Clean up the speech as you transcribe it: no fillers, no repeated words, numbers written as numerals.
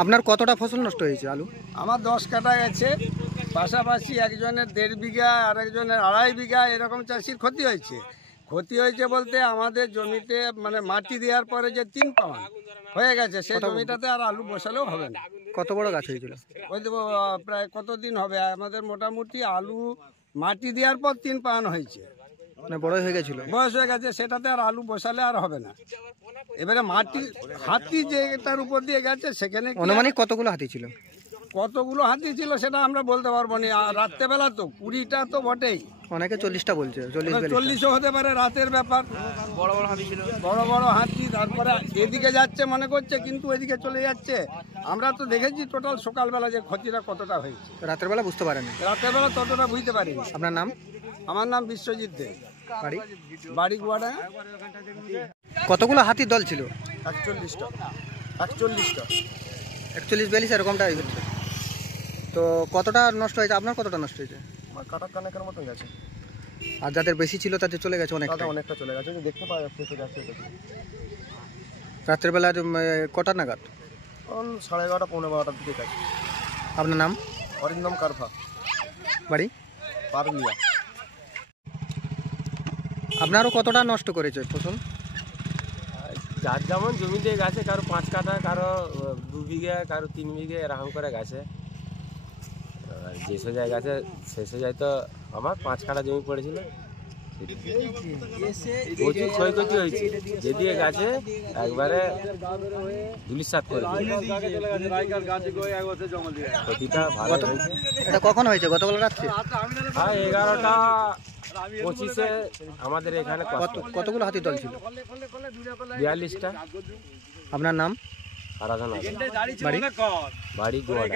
আপনার কতটা ফসল নষ্ট হয়েছে আলু? আমার 10 কাঠা গেছে, পাশাপাশি একজনের 1.5 বিঘা আর একজনের 2.5 বিঘা এরকম চাষির ক্ষতি হয়েছে। ক্ষতি হয়েছে বলতে আমাদের জমিতে মানে মাটি দেওয়ার পরে যে 3 পাওয়া হয়ে গেছে, সেই জমিটাতে আর আলু বসালেও হবে না। কত বড় গাছ হয়েছিল? ওই দেবো প্রায় কতদিন হবে, আমাদের মোটামুটি আলু মাটি দেওয়ার পর 3 পাওয়ান হয়েছে, মানে বড় হয়ে গেছিল, বয়স হয়ে গেছে, সেটাতে আর আলু বসালে আর হবে না। এবারে মাটি হাতি যেটার উপর দিয়ে গেছে সেখানে অনুমানিক কতগুলো হাতি ছিল? কতগুলো হাতি ছিল সেটা আমরা বলতে পারবো না, আর রাত্রেবেলা তো 20টা তো বটেই, অনেকে 40টা বলছে, 40ও হতে পারে, রাতের ব্যাপার। বড় বড় হাতি ছিল, বড় বড় হাতি। তারপরে এদিকে যাচ্ছে মনে করছে কিন্তু এদিকে চলে যাচ্ছে। আমরা তো দেখেছি টোটাল সকালবেলা যে ক্ষতিটা কতটা হয়েছে, রাতের বেলা বুঝতে পারেন? রাতের বেলা ততটা বুঝতে পারি। আপনার নাম? আমার নাম বিশ্বজিৎ দে, বাড়ি? বাড়ি গুয়াডা। কতগুলো হাতির দল ছিল? 41টা। 41-42 এরকমটা হচ্ছে। তো কতটা নষ্ট হয়েছে? আপনার কতটা নষ্ট হয়েছে? কাটা কানেকের মতন গেছে। আর যাদের বেশি ছিল তাদের চলে গেছে অনেকটা চলে গেছে, দেখতে পাওয়া যাচ্ছে। রাত্রের বেলা কটা নাগাদ? 11:30 পৌনে 12টার দিকে গেছে। আপনার নাম? অরিন্দম কারফা, বাড়ি? পারমিয়া। আপনারও কতটা নষ্ট করেছে ফসল? যার যেমন জমিতে গেছে, কারো 5 কাঠা, কারো 2 বিঘা, কারো 3 বিঘা এরকম করে গেছে। যে সোজায় গেছে সে সোজায় তো আমার 5 কাঠা জমি পড়েছিল, প্রচুর ক্ষয়ক্ষতি হয়েছে। যেদিকে গেছে একবারে ধুলিসাৎ করে ক্ষতিটা ভালো হয়েছে। এটা কখন হয়েছে? গতকাল রাত্রে? হ্যাঁ, 11:25 আমাদের এখানে। কতগুলো হাতির দল ছিল? 42টা। আপনার নাম? আরাধনা। বাড়ি? বাড়ি গোয়াডা।